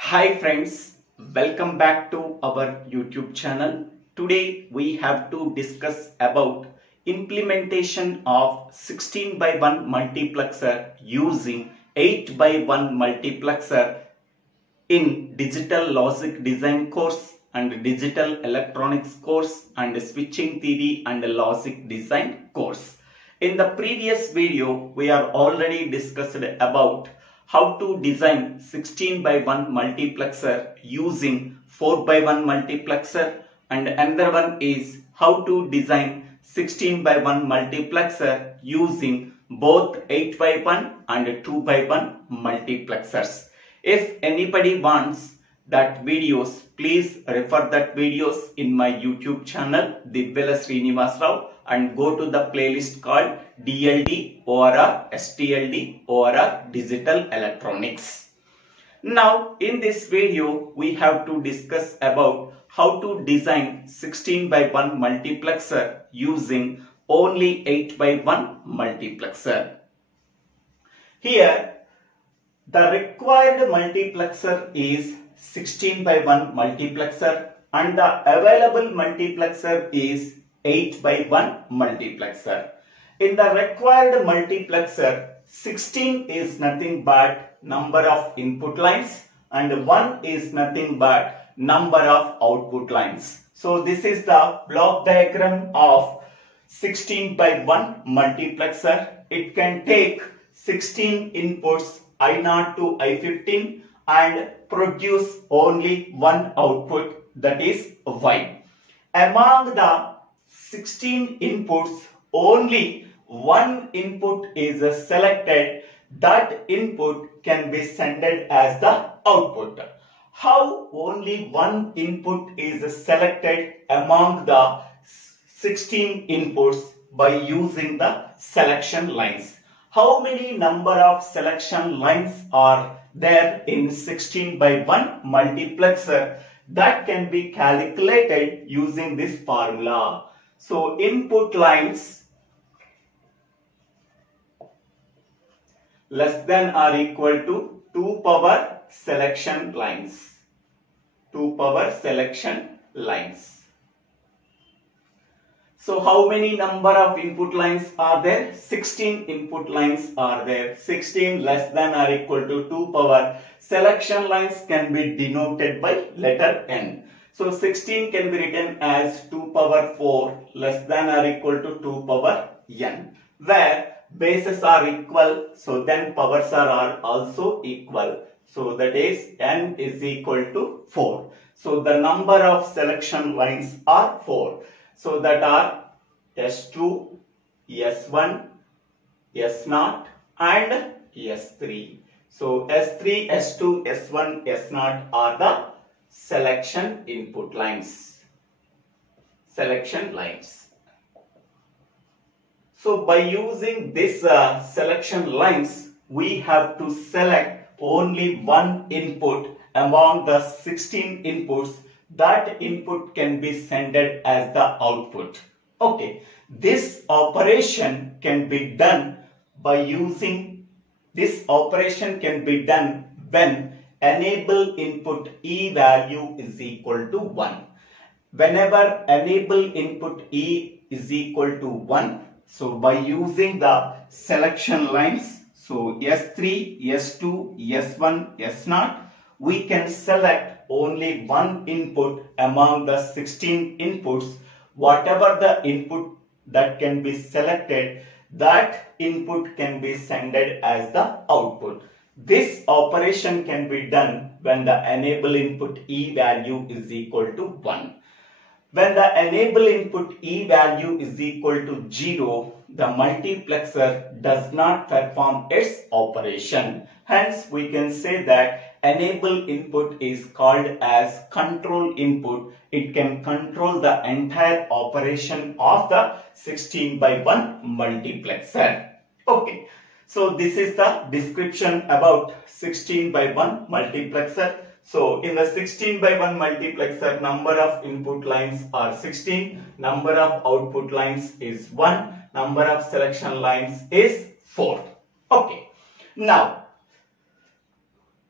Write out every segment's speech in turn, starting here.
Hi friends, welcome back to our YouTube channel. Today we have to discuss about implementation of 16 by 1 multiplexer using 8 by 1 multiplexer in digital logic design course and digital electronics course and switching theory and logic design course. In the previous video, we are already discussed about how to design 16 by 1 multiplexer using 4 by 1 multiplexer, and another one is how to design 16 by 1 multiplexer using both 8 by 1 and 2 by 1 multiplexers. If anybody wants that videos, please refer that videos in my YouTube channel Divvela Srinivas Rao and go to the playlist called DLD or STLD or Digital Electronics. Now in this video we have to discuss about how to design 16 by 1 multiplexer using only 8 by 1 multiplexer. Here the required multiplexer is 16 by 1 multiplexer and the available multiplexer is 8 by 1 multiplexer. In the required multiplexer, 16 is nothing but number of input lines and 1 is nothing but number of output lines. So this is the block diagram of 16 by 1 multiplexer. It can take 16 inputs I0 to I15 and produce only one output, that is Y. Among the 16 inputs, only one input is selected. That input can be sent as the output. How only one input is selected among the 16 inputs? By using the selection lines. How many number of selection lines are there in 16 by 1 multiplexer? That can be calculated using this formula. So input lines less than or equal to 2 power selection lines. 2 power selection lines. So how many number of input lines are there? 16 input lines are there. 16 less than or equal to 2 power selection lines can be denoted by letter N. So 16 can be written as 2 power 4 less than or equal to 2 power N. Where bases are equal, so then powers are also equal. So that is N is equal to 4. So the number of selection lines are 4. So that are S2, S1, S0 and S3. So S3, S2, S1, S0 are the selection input lines. Selection lines. So by using this selection lines, we have to select only one input among the 16 inputs. That input can be sent as the output. Okay, this operation can be done by using, this operation can be done when enable input E value is equal to 1. Whenever enable input E is equal to 1, so by using the selection lines, so S3, S2, S1, S0, we can select only one input among the 16 inputs. Whatever the input that can be selected, that input can be sent as the output. This operation can be done when the enable input E value is equal to 1. When the enable input E value is equal to 0, the multiplexer does not perform its operation. Hence, we can say that enable input is called as control input. It can control the entire operation of the 16 by 1 multiplexer. Okay, so this is the description about 16 by 1 multiplexer. So in the 16 by 1 multiplexer, number of input lines are 16, number of output lines is 1, number of selection lines is 4. Okay, now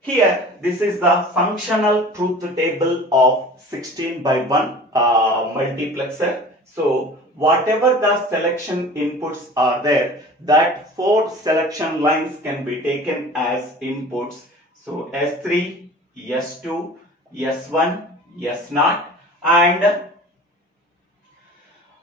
Here this is the functional truth table of 16 by 1 multiplexer. So whatever the selection inputs are there, that 4 selection lines can be taken as inputs. So S3, S2, S1, S0, and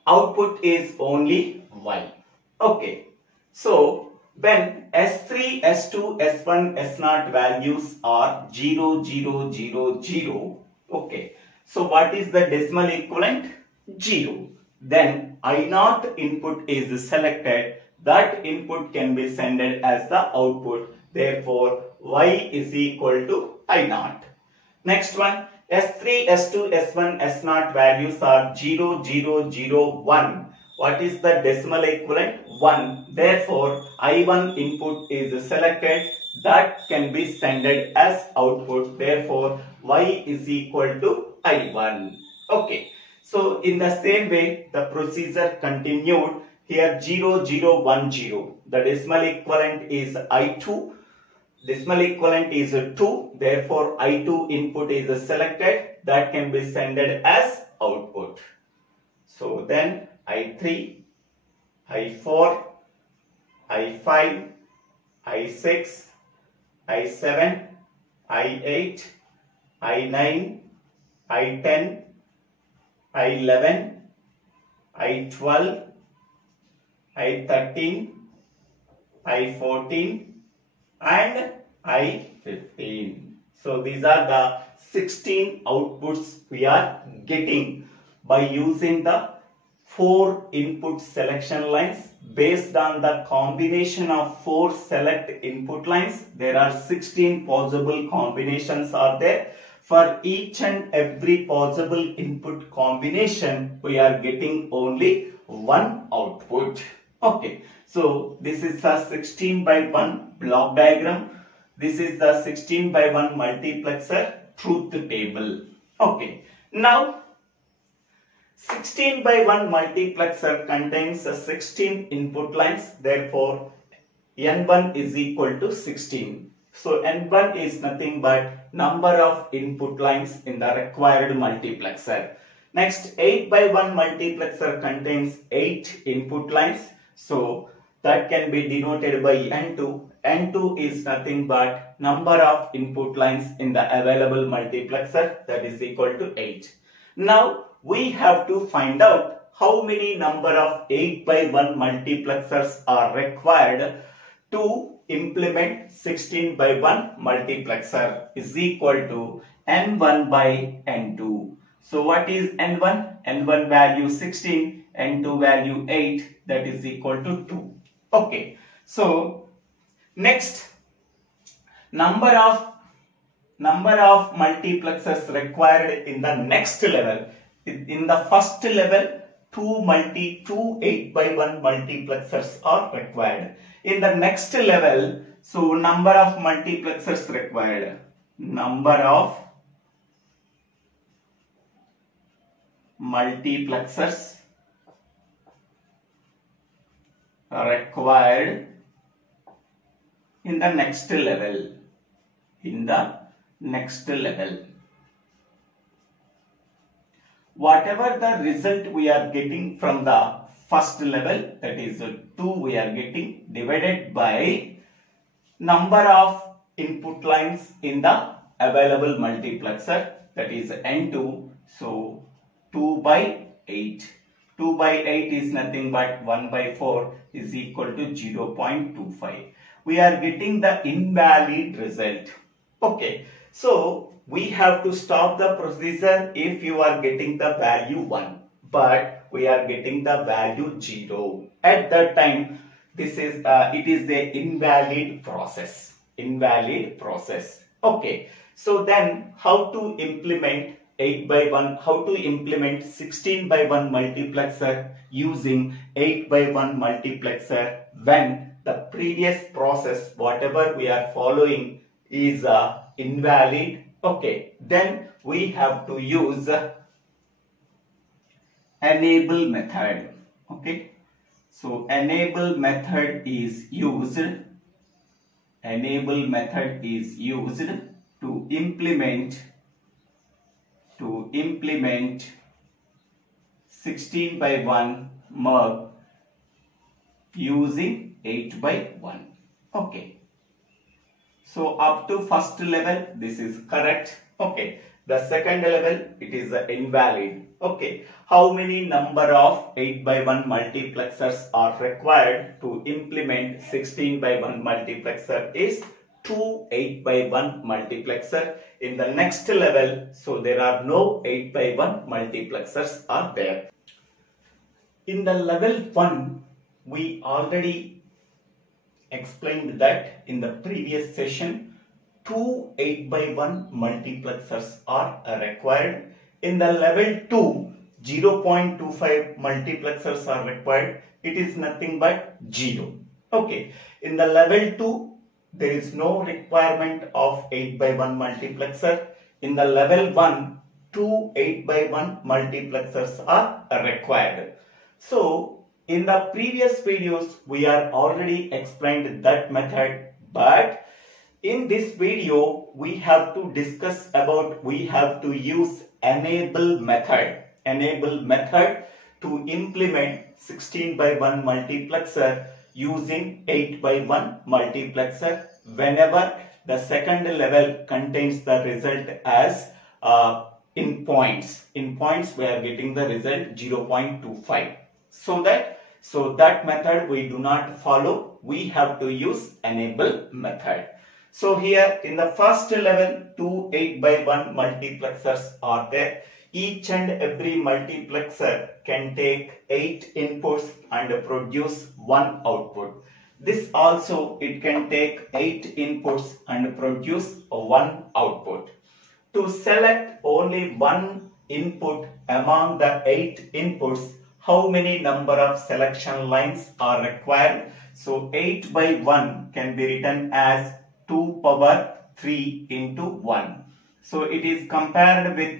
output is only Y. Okay. So when S3, S2, S1, S0 values are 0, 0, 0, 0. Okay. So what is the decimal equivalent? 0. Then I0 input is selected. That input can be sent as the output. Therefore, Y is equal to I0. Next one, S3, S2, S1, S0 values are 0, 0, 0, 1. What is the decimal equivalent? 1. Therefore, I1 input is selected. That can be sent as output. Therefore, Y is equal to I1. Okay. So, in the same way, the procedure continued. Here 0, 0, 1, 0. The decimal equivalent is I2. Decimal equivalent is 2. Therefore, I2 input is selected. That can be sent as output. So then I3, I4, I5, I6, I7, I8, I9, I10, I11, I12, I13, I14 and I15. So these are the 16 outputs we are getting by using the 4 input selection lines. Based on the combination of 4 select input lines, there are 16 possible combinations are there. For each and every possible input combination, we are getting only one output. Okay, so this is the 16 by 1 block diagram. This is the 16 by 1 multiplexer truth table. Okay, now 16 by 1 multiplexer contains 16 input lines. Therefore, N1 is equal to 16. So N1 is nothing but number of input lines in the required multiplexer. Next, 8 by 1 multiplexer contains 8 input lines. So that can be denoted by N2. N2 is nothing but number of input lines in the available multiplexer, that is equal to 8. Now we have to find out how many number of 8 by 1 multiplexers are required to implement 16 by 1 multiplexer is equal to N1 by N2. So what is N1? N1 value 16, N2 value 8, that is equal to 2. Okay, so next, number of multiplexers required in the next level. In the first level, two 8 by 1 multiplexers are required. In the next level, so number of multiplexers required. Number of multiplexers required in the next level. Whatever the result we are getting from the first level, that is 2 we are getting, divided by number of input lines in the available multiplexer, that is N2. So 2 by 8. 2 by 8 is nothing but 1 by 4 is equal to 0.25. We are getting the invalid result. Okay, so we have to stop the procedure if you are getting the value 1, but we are getting the value 0. At that time, this is it is the invalid process. Okay, so then how to implement 8 by 1, how to implement 16 by 1 multiplexer using 8 by 1 multiplexer when the previous process, whatever we are following, is invalid. Okay, then we have to use enable method. Okay, so enable method is used to implement 16 by 1 merge using 8 by 1. Okay. So up to first level this is correct. Okay. The second level it is invalid. Okay. How many number of 8 by 1 multiplexers are required to implement 16 by 1 multiplexer is 2 8 by 1 multiplexer in the next level. So there are no 8 by 1 multiplexers are there. In the level 1 we already explained that in the previous session 2 8 by 1 multiplexers are required. In the level 2 0.25 multiplexers are required. It is nothing but 0. Okay. In the level 2 there is no requirement of 8 by 1 multiplexer. In the level 1 2 8 by 1 multiplexers are required. So in the previous videos we are already explained that method, but in this video we have to discuss about we have to use enable method to implement 16 by 1 multiplexer using 8 by 1 multiplexer whenever the second level contains the result as in points. In points we are getting the result 0.25. So that method we do not follow. We have to use enable method. So here in the first level 2 8 by 1 multiplexers are there. Each and every multiplexer can take 8 inputs and produce 1 output. This also it can take 8 inputs and produce 1 output. To select only 1 input among the 8 inputs, how many number of selection lines are required? So 8 by 1 can be written as 2 power 3 into 1. So it is compared with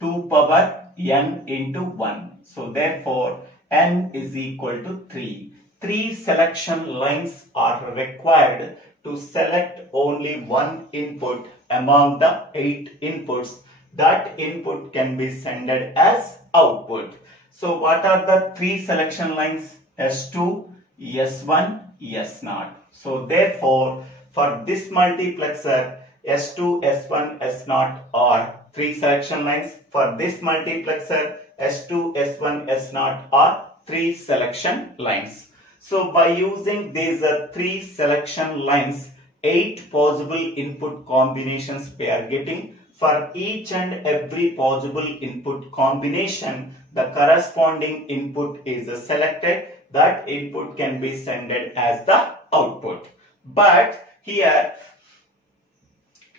2 power n into 1. So therefore n is equal to 3. 3 selection lines are required to select only 1 input among the 8 inputs. That input can be sent as output. So what are the 3 selection lines? S2, S1, S0. So therefore for this multiplexer S2, S1, S0 are 3 selection lines. For this multiplexer S2, S1, S0 are 3 selection lines. So by using these 3 selection lines, 8 possible input combinations we are getting. For each and every possible input combination, the corresponding input is selected. That input can be sent as the output. But here,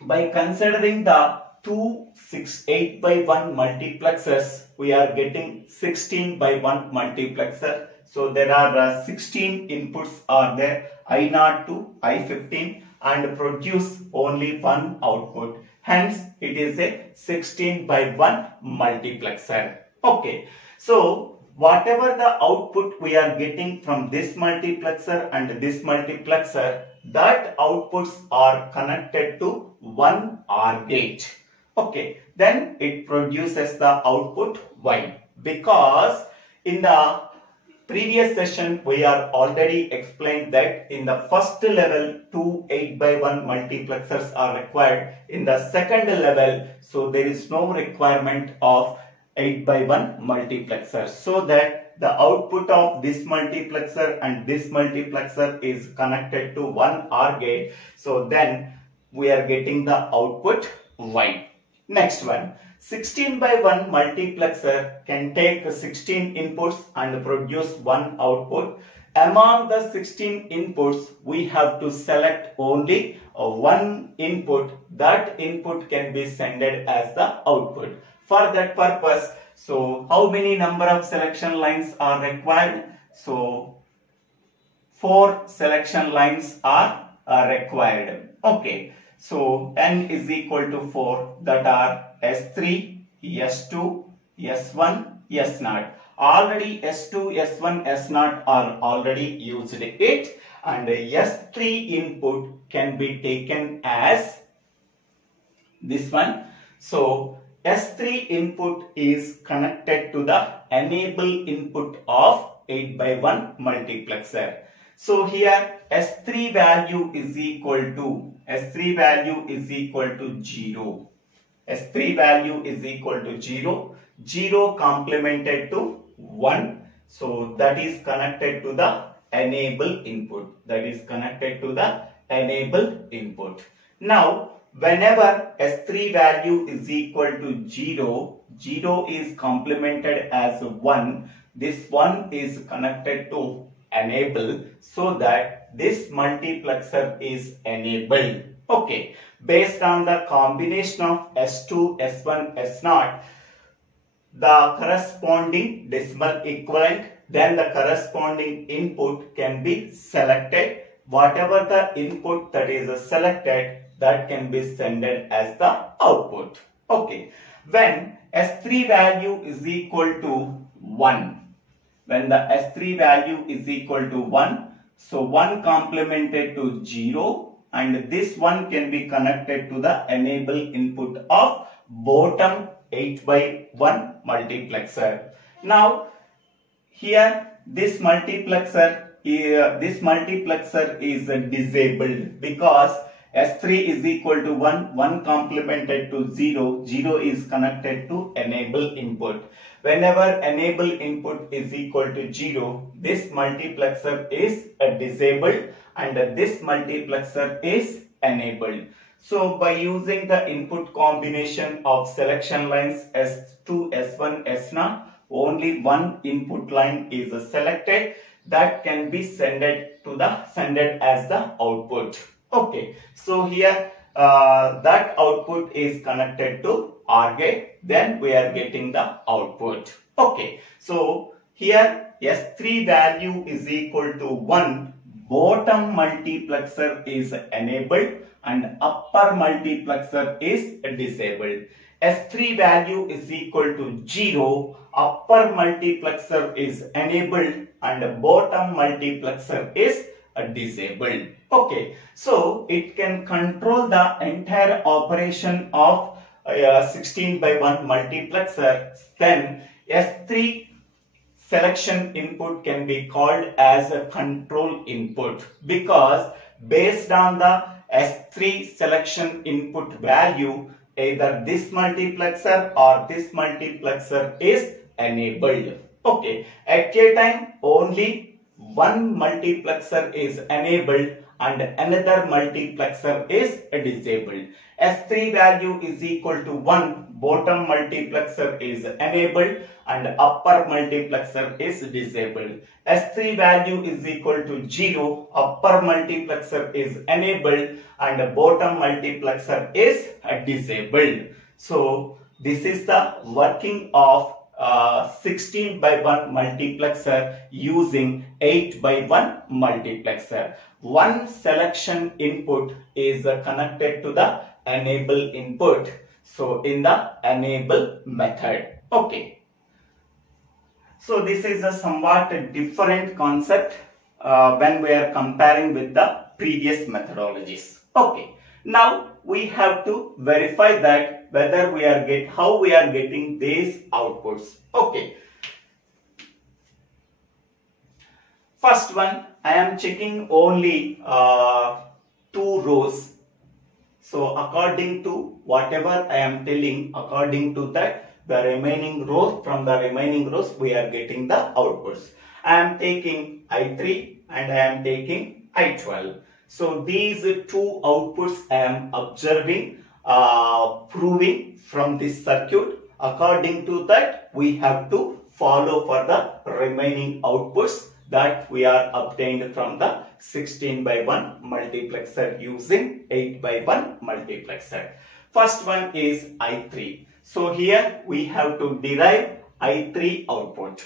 by considering the 2 6 8 by 1 multiplexers, we are getting 16 by 1 multiplexer. So there are 16 inputs are there, I0 to I15, and produce only 1 output. Hence, it is a 16 by 1 multiplexer. Okay. So, whatever the output we are getting from this multiplexer and this multiplexer, that outputs are connected to one OR gate. Okay. Then it produces the output Y. Because in the previous session we are already explained that in the first level 2 8 by 1 multiplexers are required. In the second level, so there is no requirement of 8 by 1 multiplexer, so that the output of this multiplexer and this multiplexer is connected to one OR gate. So then we are getting the output Y. Next one, 16 by 1 multiplexer can take 16 inputs and produce one output. Among the 16 inputs, we have to select only one input. That input can be sent as the output. For that purpose, so how many number of selection lines are required? So 4 selection lines are required. Okay. So n is equal to 4, that are S3, S2, S1, S0. Already S2, S1, S0 are already used it, and S3 input can be taken as this one. So S3 input is connected to the enable input of 8x1 multiplexer. So here S3 value is equal to 0. S3 value is equal to 0. 0 complemented to 1. So that is connected to the enable input. Now whenever S3 value is equal to 0, 0 is complemented as 1. This 1 is connected to enable, so that this multiplexer is enabled. Okay, based on the combination of S2, S1, S0, the corresponding decimal equivalent, then the corresponding input can be selected. Whatever the input that is selected, that can be sent as the output. Okay, when S3 value is equal to 1, when the S3 value is equal to 1, so 1 complemented to 0, and this one can be connected to the enable input of bottom 8x1 multiplexer. Now here this multiplexer is disabled because S3 is equal to 1, 1 complemented to 0, 0 is connected to enable input. Whenever enable input is equal to 0, this multiplexer is disabled and this multiplexer is enabled. So by using the input combination of selection lines S2, S1, S0, only one input line is selected, that can be sent as the output. Okay, so here that output is connected to OR gate, then we are getting the output. Okay, so here S3 value is equal to 1, bottom multiplexer is enabled and upper multiplexer is disabled. S3 value is equal to 0, upper multiplexer is enabled and bottom multiplexer is disabled. Okay, so it can control the entire operation of 16x1 multiplexer. Then S3 selection input can be called as a control input, because based on the S3 selection input value, either this multiplexer or this multiplexer is enabled. Okay, at a time only one multiplexer is enabled and another multiplexer is disabled. S3 value is equal to 1, bottom multiplexer is enabled and upper multiplexer is disabled. S3 value is equal to 0, upper multiplexer is enabled and bottom multiplexer is disabled. So this is the working of 16x1 multiplexer using 8x1 multiplexer. One selection input is connected to the enable input, so in the enable method. Okay, so this is a somewhat different concept when we are comparing with the previous methodologies. Okay, now we have to verify that whether we are how we are getting these outputs. Okay, first one, I am checking only 2 rows. So according to whatever I am telling, according to that, the remaining rows, from the remaining rows we are getting the outputs. I am taking I3 and I am taking I12. So these 2 outputs I am observing, proving from this circuit. According to that, we have to follow for the remaining outputs that we are obtained from the 16x1 multiplexer using 8x1 multiplexer. First one is I3. So here we have to derive I3 output.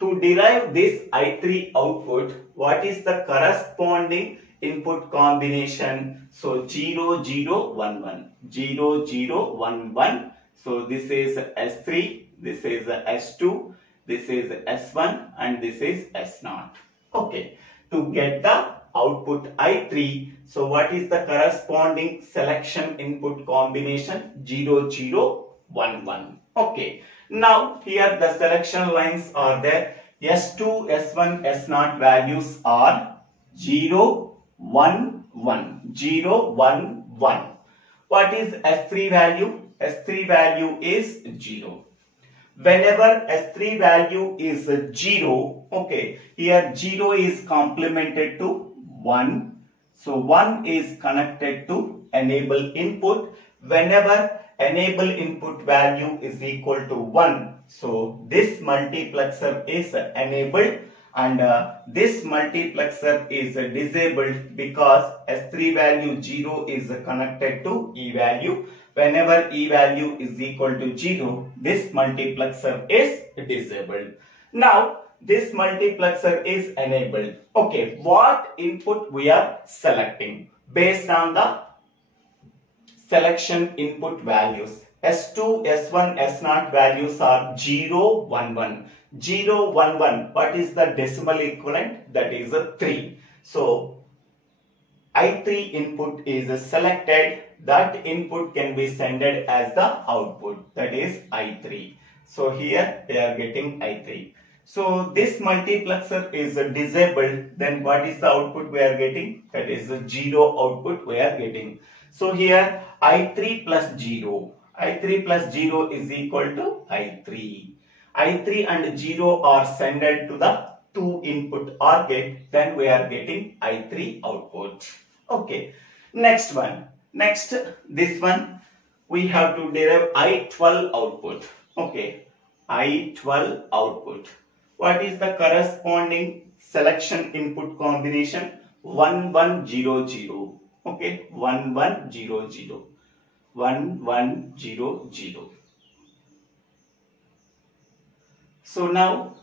To derive this I3 output, what is the corresponding input combination? So 0, 0, 1, 1. 0, 0, 1, 1. So this is S3, this is S2, this is S1 and this is S0. Okay, to get the output I3. So what is the corresponding selection input combination? 0, 0, 1, 1. Okay. Now here the selection lines are there. S2, S1, S0 values are 0, 1, 1. 0, 1, 1. What is S3 value? S3 value is 0. Whenever S3 value is 0, okay, here 0 is complemented to 1. So 1 is connected to enable input. Whenever enable input value is equal to 1, so this multiplexer is enabled, and this multiplexer is disabled because S3 value 0 is connected to E value. Whenever E value is equal to 0, this multiplexer is disabled. Now this multiplexer is enabled. Okay, what input we are selecting based on the selection input values? S2, S1, S0 values are 0, 1, 1. 0, 1, 1. What is the decimal equivalent? That is a 3. So I3 input is selected. That input can be sent as the output, that is I3. So here they are getting I3. So this multiplexer is disabled. Then what is the output we are getting? That is the 0 output we are getting. So here I3 plus 0. I3 plus 0 is equal to I3. I3 and 0 are sent to the 2 input OR gate. Then we are getting I3 output. Okay. Next one. Next, this one we have to derive I12 output. Okay, I12 output. What is the corresponding selection input combination? 1, 1, 0, 0. Okay, 1, 1, 0, 0. 1, 1, 0, 0. So now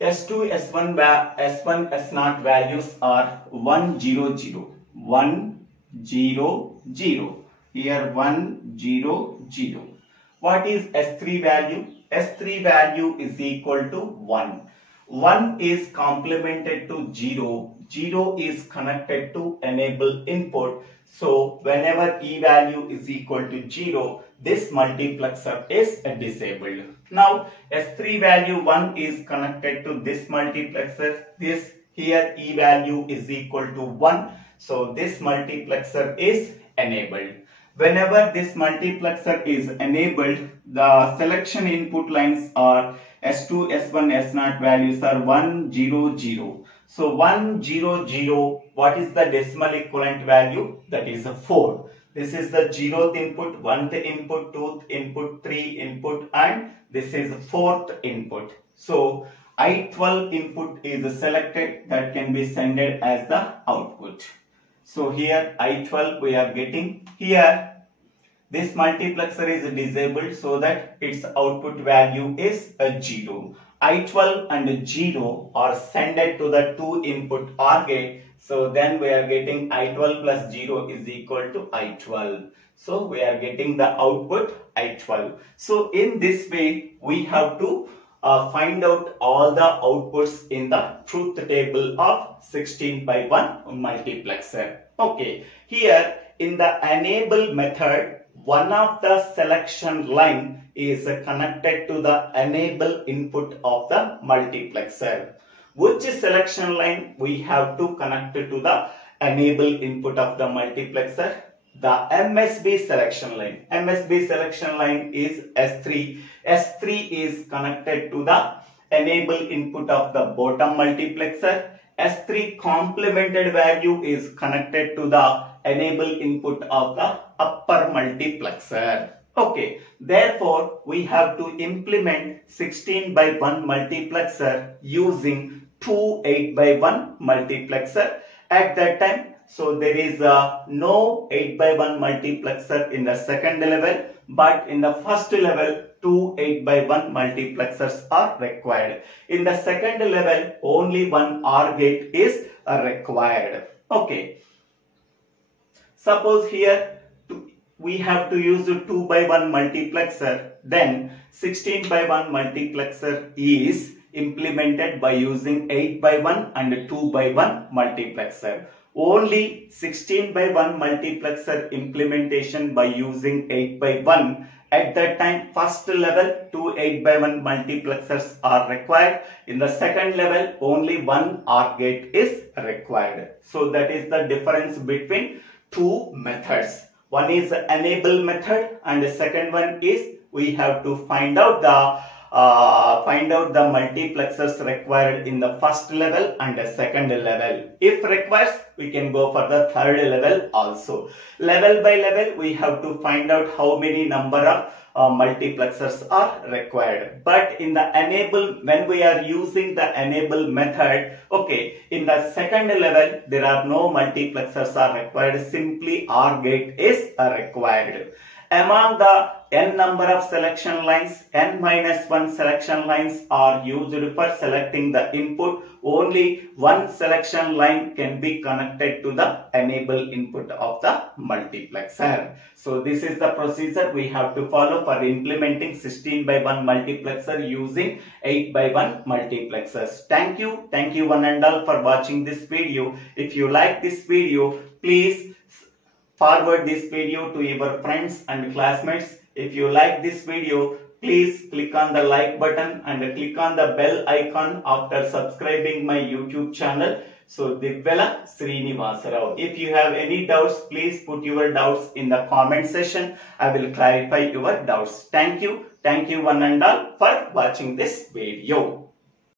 S2, S1, S1, S0 values are 1, 0, 0. 1, 0, 0. Here 1, 0, 0. What is S3 value? S3 value is equal to 1. 1 is complemented to 0. 0 is connected to enable input. So whenever E value is equal to 0, this multiplexer is disabled. Now S3 value 1 is connected to this multiplexer. This here E value is equal to 1. So this multiplexer is enabled. Whenever this multiplexer is enabled, the selection input lines are S2, S1, S0 values are 1, 0, 0. So 1, 0, 0, what is the decimal equivalent value? That is 4. This is the 0th input, 1th input, 2th input, 3 input, and this is 4th input. So I12 input is selected, that can be sent as the output. So here I12 we are getting. Here this multiplexer is disabled so that its output value is a 0. I12 and 0 are sent to the 2 input OR gate. So then we are getting I12 plus 0 is equal to I12. So we are getting the output I12. So in this way we have to find out all the outputs in the truth table of 16:1 multiplexer. Okay, here in the enable method, one of the selection line is connected to the enable input of the multiplexer. Which selection line we have to connect to the enable input of the multiplexer? The MSB selection line. MSB selection line is S3. S3 is connected to the enable input of the bottom multiplexer. S3 complemented value is connected to the enable input of the upper multiplexer. Okay, therefore we have to implement 16:1 multiplexer using 2 8:1 multiplexer. At that time, so there is no 8:1 multiplexer in the second level, but in the first level 2 8:1 multiplexers are required. In the second level only one OR gate is required. Okay. Suppose here we have to use a 2 by 1 multiplexer, then 16 by 1 multiplexer is implemented by using 8 by 1 and 2 by 1 multiplexer. Only 16 by 1 multiplexer implementation by using 8 by 1. At that time, first level, 2 8 by 1 multiplexers are required. In the second level, only one OR gate is required. So that is the difference between two methods. One is the enable method and the second one is we have to find out the multiplexers required in the first level and the second level. If requires, we can go for the third level also. Level by level, we have to find out how many number of multiplexers are required. But in the enable, when we are using the enable method, okay, in the second level, there are no multiplexers are required. Simply OR gate is required. Among the n number of selection lines, n minus 1 selection lines are used for selecting the input. Only one selection line can be connected to the enable input of the multiplexer. So this is the procedure we have to follow for implementing 16 by 1 multiplexer using 8 by 1 multiplexers. Thank you one and all for watching this video. If you like this video, please forward this video to your friends and classmates. If you like this video, please click on the like button and click on the bell icon after subscribing my YouTube channel. So Divvela Srinivasa Rao. If you have any doubts, please put your doubts in the comment section. I will clarify your doubts. Thank you one and all for watching this video.